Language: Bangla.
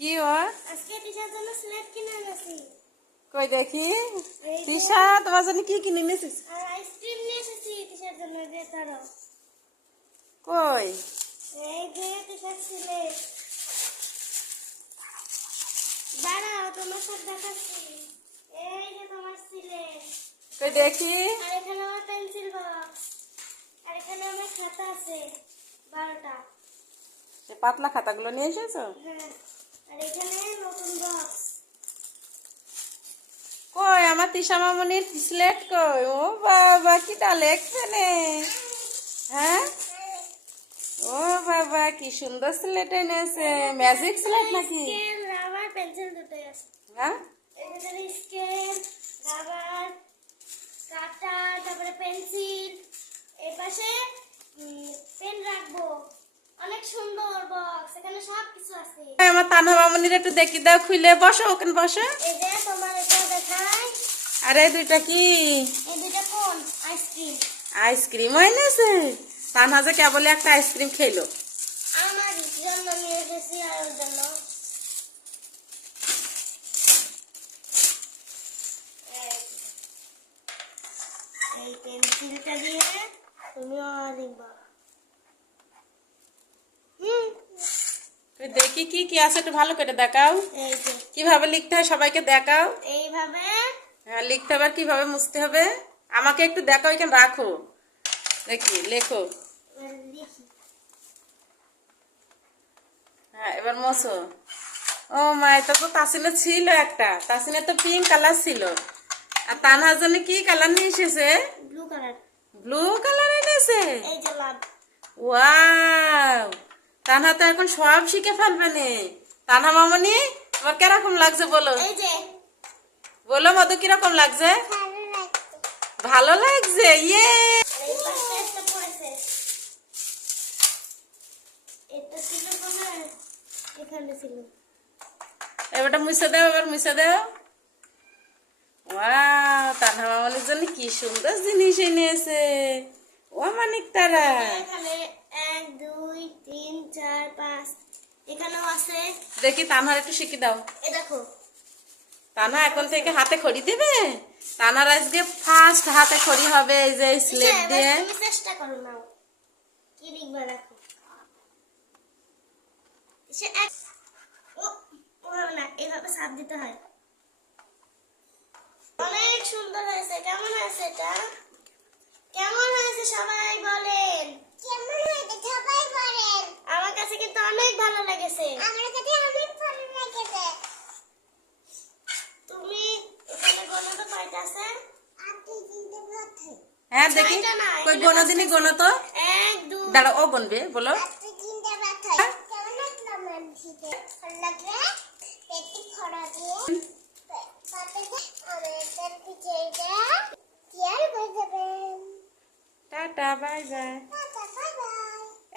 কি কই দেখি? তিশা তোমার জন্য কি কিনে নিয়েছিস কই? দাঁড়াও তোমার সব দেখাচ্ছি এই যে তোমার সিলেট কই দেখি? আর এখানে আমার পেন্সিল বক্স আর এখানে আমার খাতা আছে বারোটা। সে পাতলা খাতাগুলো নিয়ে এসেছ? হ্যাঁ আর এখানে নতুন বক্স কই আমার তিশা মামনির স্লেট কই? ও বাবা কিটা লেখছে নে হ্যাঁ? ও বাবা কি সুন্দর স্লেট এনেছে। ম্যাজিক স্লেট নাকি? রাবার পেন্সিল দুটোই আছে। হ্যাঁ? স্কেল রাবার কাটার তারপরে পেন্সিল এর পাশে পেন রাখব। অনেক সুন্দর বক্স এখানে সব কিছু আছে আমার তানহা মামনির একটু দেখি দাও খুলে বসো ওখানে বসো। এই যে তোমার এটা দেখাই। আরে দুইটা কি? এই দুটো কোন? আইসক্রিম আইসক্রিম এনেছে তানহা যে কেবল একটা আইসক্রিম খেলো। আমার জন্য নিয়ে এসেছি আর ওর জন্য। পেন্সিলটা দিয়ে তুমিও তুই দেখি কি কি আছে একটু ভালো করে দেখাও। কীভাবে লিখতে হয় সবাইকে দেখাও। এইভাবে। হ্যাঁ লিখতে হবে কীভাবে মুছতে হবে। আমাকে একটু দেখাও এখানে রাখো। দেখি লেখো। হ্যাঁ এবার মোছো। ও মা এটা তো তাসিনে ছিল একটা। তাসিনে তো পিঙ্ক কালার ছিল। আর তানহার জন্য কি কালার নিয়ে এসেছে? ব্লু কালার ব্লু কালার এনেছে? এই যে লাভ ওয়াও তানহা তো এখন সব শিখে ফেলবে নে। তানহা মামনি তোমার কীরকম লাগছে বলো? এই যে। বলো মধু কীরকম লাগছে? ভালো লাগছে। ইয়ে! এবারটা মুছে দাও এবার মুছে দাও। ওয়াও তানহা মামনির জন্য কি সুন্দর জিনিস এনেছে। ও মানিক তারা। এখানে এক দুই তিন চার পাঁচ এখানেও আছে। দেখি তানহার একটু শিখি দাও। এ দেখো। তানহা এখন থেকে হাতে খড়ি দিবে? তানহার আজকে ফার্স্ট হাতে খড়ি হবে এই যে স্লেট দিয়ে। চেষ্টা করো নাও। কি লিখবা দেখো? সে এক ও ও না এভাবে সাপ দিতে হয় অনেক সুন্দর হয়েছে কেমন হয়েছে এটা? কেমন হয়েছে সবাই বলেন? কেমন হয়েছে? সবাই বলেন। আমার কাছে কিন্তু অনেক ভালো লেগেছে। আমার কাছে অনেক ভালো লেগেছে। তুমি এখানে গণনা কয়টা আছে? হ্যাঁ দেখি। না, কই গোনো দিনই গোনো তো এক দুই দাঁড়া ও গনবে বলো। আমাদের ভিডিওটা শেয়ার করে দেবেন tata bye bye tata bye bye